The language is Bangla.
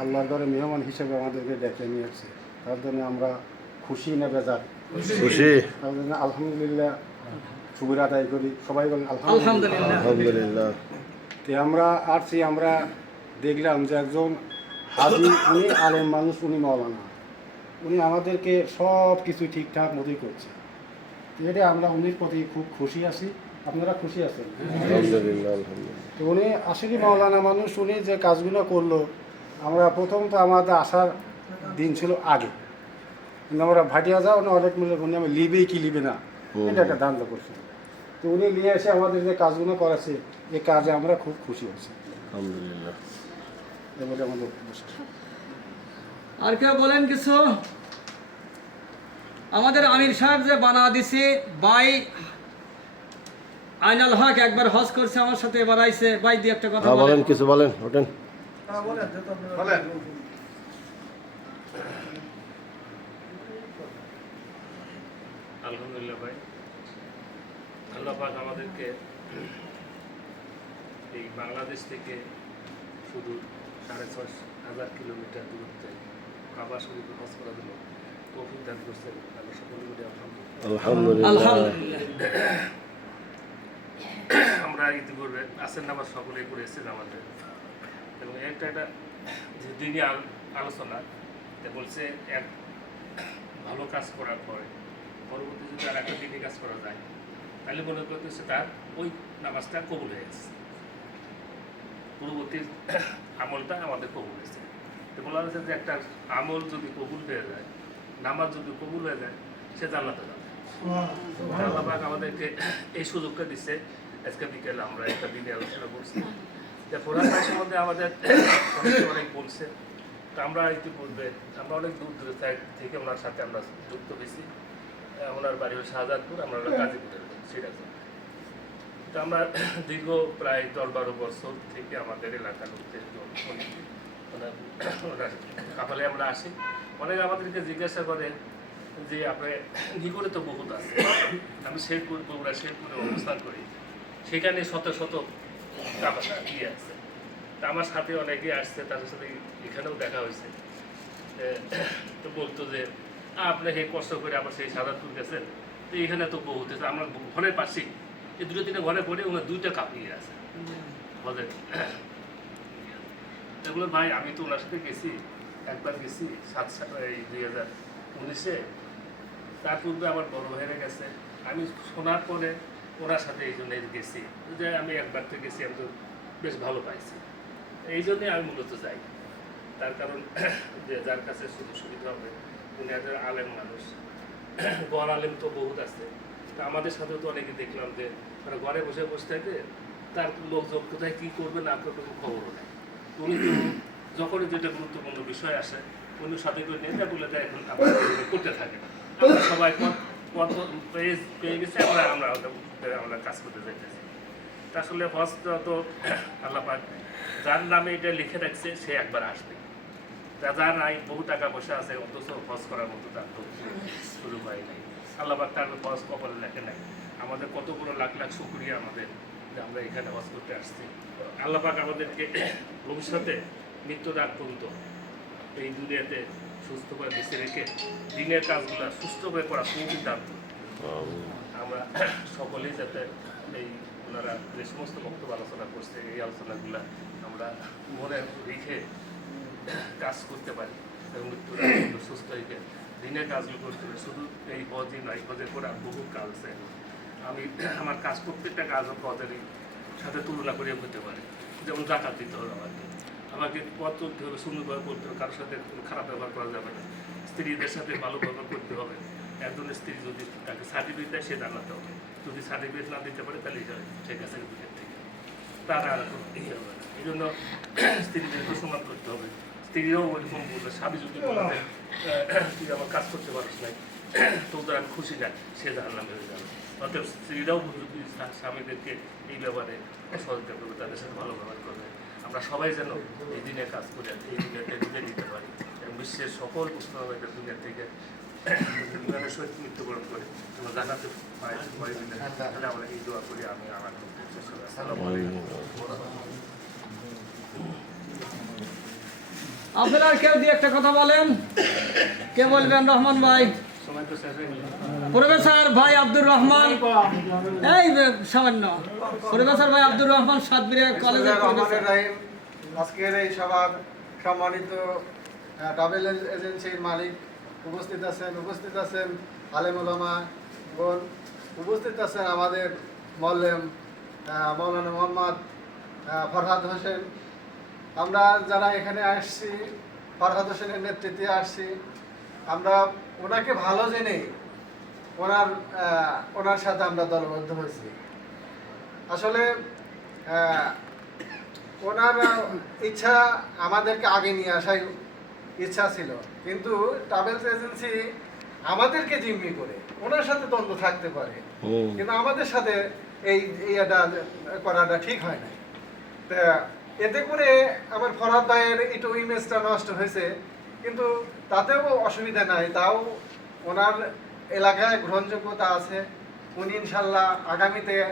আল্লাহর ঘরে মেহমান হিসেবে আমাদেরকে ডেকে নিয়েছে, তার জন্য আমরা খুশি না বেজার? খুশি। তার জন্য আলহামদুলিল্লাহ শুকর আদায় করি, সবাই বলেন আলহামদুলিল্লাহ। আলহামদুলিল্লাহ। তো আমরা আসছি, আমরা দেখলাম যে একজন হাজি, উনি আলেম মানুষ, উনি মৌলানা, উনি আমাদেরকে সব কিছু ঠিকঠাক মতোই করছে। এটা আমরা উনির প্রতি খুব খুশি আছি। আপনারা খুশি আছেন? আলহামদুলিল্লাহ। আলহামদুলিল্লাহ। তো উনি আসলে মৌলানা মানুষ, উনি যে কাজগুলো করলো, আমরা প্রথম তো আমাদের আসার দিন ছিল আগে, কিন্তু আমরা ভাটিয়া যাও না অনেক মিলে উনি আমি লিবেই কি লিবে না, এটা একটা দান্ত করছি। তো উনি নিয়ে এসে আমাদের যে কাজগুলো করাচ্ছে, এই কাজে আমরা খুব খুশি হচ্ছি। আলহামদুলিল্লাহ। এবারে আমাদের বিশ্বাস। আর কেউ বলেন কিছু? আমাদের আমির সাহেব যে বানা দিছে বাই আইনাল হক, একবার হজ করছে আমার সাথে, এবার আইছে। বাই দিয়ে একটা কথা বলেন, কিছু বলেন, ওঠেন। আলহামদুলিল্লাহ ভাই, আল্লাহ পাক আমাদেরকে এই বাংলাদেশ থেকে শুধু 6,500 কিলোমিটার দূরত্বে কাবা শরীফে হজ করার জন্য তৌফিক দান করছেন। আমরা সকলে মিলে আলহামদুলিল্লাহ। আলহামদুলিল্লাহ। আমরা ইতিপূর্বে আসেন নামাজ সকলেই করেছেন আমাদের, এবং একটা যে দিনই আলোচনা বলছে এক ভালো কাজ করার পরে পরবর্তী যদি আর একটা দিনই কাজ করা যায়, তাহলে মনে করতেছে তার ওই নামাজটা কবুল হয়ে গেছে, পূর্ববর্তী আমলটা আমাদের কবুল হয়েছে। তো বলা হয়েছে যে একটা আমল যদি কবুল হয়ে যায়, নামাজ যদি কবুল হয়ে যায়, সে জান্নাতে যাবে। আল্লাহ পাক আমাদেরকে এই সুযোগটা দিচ্ছে। আজকে বিকেলে আমরা একটা দিনে আলোচনা করছি যে ফোরাকার সম্বন্ধে আমাদের অনেক বলছে। তো আমরা ইতিপূর্বে আমরা অনেক দূর দূরে থেকে ওনার সাথে আমরা যুক্ত হয়েছি। ওনার বাড়ি হল শাহজাদপুর, আমরা গাজীপুরের সিরাজগঞ্জ। তো আমরা দীর্ঘ প্রায় 10-12 বছর থেকে আমাদের এলাকার লোকদের কাপালে আমরা আসি। অনেকে আমাদেরকে জিজ্ঞাসা করে যে আপনার নিকটে তো বহুত আছে, আমি শেরপুর, বগুড়া শেরপুরে অবস্থান করি, সেখানে শত শত কাপালা দিয়ে আছে। তা আমার সাথে অনেকে আসছে, তাদের সাথে এখানেও দেখা হয়েছে। তো বলতো যে আপনাকে কষ্ট করে আবার সেই শাহজাদপুর গেছেন, তো এখানে তো বহুত আছে, আমরা ঘরের পাশেই এই 2-3 ঘরে পরে ওনার 2টা কাপিয়ে আছে হজের। এগুলো ভাই আমি তো ওনার সাথে গেছি, একবার গেছি 2019-এ। তার পূর্বে আমার বড় ভাইরা গেছে, আমি শোনার পরে ওনার সাথে এই জন্য গেছি যে আমি একবার তো গেছি, আমি তো বেশ ভালো পাইছি। এই জন্যে আমি মূলত যাই। তার কারণ যে যার কাছে সুযোগ সুবিধা হবে, উনি একজন আলেম মানুষ, গড় আলেম তো বহুত আছে। তা আমাদের সাথেও তো অনেকে দেখলাম যে তারা ঘরে বসে বসে থাকে, তার লোকজন কোথায় কী করবে না করবে কোনো খবরও নেই। উনি তো যখনই যেটা গুরুত্বপূর্ণ বিষয় আসে, উনি সাথে করে নেতা বলে দেয়, এখন আমরা করতে থাকে না। আমরা সবাই পথ পেয়ে গেছে, আমরা কাজ করতে যাইতেছি। আসলে হজটা তো আল্লাহ পাক যার নামে এটা লিখে রাখছে সে একবার আসবে। যার নাই বহু টাকা পয়সা আছে, অথচ হজ করার মতো তার তো সুযোগ হয় নাই। আল্লাহ পাক তার হজ কপালে লেখে নাই। আমাদের কত বড় লাখ লাখ শুকরিয়া আমাদের যে আমরা এখানে হজ করতে আসছি। আল্লাহ পাক আমাদেরকে ভবিষ্যতে মৃত্যুর আগ পর্যন্ত এই দুনিয়াতে সুস্থ করে বেঁচে রেখে দিনের কাজগুলো সুস্থ করে করা তৌফিক দান করুন। আমরা সকলেই যাতে এই ওনারা যে সমস্ত বক্তব্য আলোচনা করছে, এই আলোচনাগুলো আমরা মনে রেখে কাজ করতে পারি এবং মৃত্যুর আগ পর্যন্ত সুস্থ রেখে দিনের কাজগুলো করতে পারি। শুধু এই হজই নয়, হজের পরে বহু কাজ আছে। আমি আমার কাজ প্রত্যেকটা কাজ হজেরই সাথে তুলনা করে করতে পারি। যেমন জাকাত দিতে হবে, আমাকে পথ চলতে হবে, সুন্দরভাবে করতে হবে, কারোর সাথে কোনো খারাপ ব্যবহার করা যাবে না, স্ত্রীদের সাথে ভালো ব্যবহার করতে হবে। একজন স্ত্রী যদি তাকে সার্টিফিকেট দেয়, সে জানাতে হবে। যদি সার্টিফিকেট না দিতে পারে, তাহলে ঠিক আছে দুনিয়ার থেকে তারা আর ইয়ে হবে না। এই জন্য স্ত্রীদেরকে সম্মান করতে হবে। স্ত্রীরাও ওইরকম বলবে, স্বামী যদি বলে তুই আমার কাজ করতে পারিস নাই, তোদের আমি খুশি না, সে জাহান্নাম হয়ে যাবে। অর্থাৎ স্ত্রীরাও স্বামীদেরকে এই ব্যাপারে সহযোগিতা করবে, তাদের সাথে ভালো ব্যবহার করবে। আমরা সবাই যেন এই দিনে কাজ করে এই দুনিয়াতে ঢুকে দিতে পারি এবং বিশ্বের সকল মুসলমানদের দুনিয়া থেকে ইমানের সহিত মৃত্যুবরণ করে আমরা জানাতে পারি। তাহলে আমরা এই দোয়া করি। আমি আমার আসসালামু আলাইকুম। আপনারা আর কেউ দিয়ে একটা কথা বলেন, কে বলবেন? রহমান ভাই, সময় তো শেষ হয়ে গেল। প্রফেসর ভাই আব্দুর রহমান, এই সামান্য প্রফেসর ভাই আব্দুর রহমান সাতবিরিয়া কলেজের প্রফেসর। রহিম, আজকের এই সভার সম্মানিত ট্রাভেল এজেন্সির মালিক উপস্থিত আছেন আলেম ওলামা বোন, উপস্থিত আছেন আমাদের মল্লেম মৌলানা মোহাম্মদ ফরহাদ হোসেন। আমরা যারা এখানে আসছি ফরহাদ হোসেনের নেতৃত্বে আসছি, আমরা ওনাকে ভালো জেনে ওনার সাথে আমরা দলবদ্ধ হয়েছি। আসলে ওনার ইচ্ছা আমাদেরকে আগে নিয়ে আসাই ইচ্ছা ছিল, কিন্তু ট্রাভেলস এজেন্সি আমাদেরকে জিম্মি করে ওনার সাথে দ্বন্দ্ব থাকতে পারে, কিন্তু আমাদের সাথে এটা করাটা ঠিক হয় না। তা এতে করে আমার ফরহাদ ভাইয়ের একটু ইমেজটা নষ্ট হয়েছে, কিন্তু তাতেও অসুবিধা নাই। তাও ওনার এলাকায় গ্রহণযোগ্যতা আছে। উনি ইনশাল্লাহ আগামীতে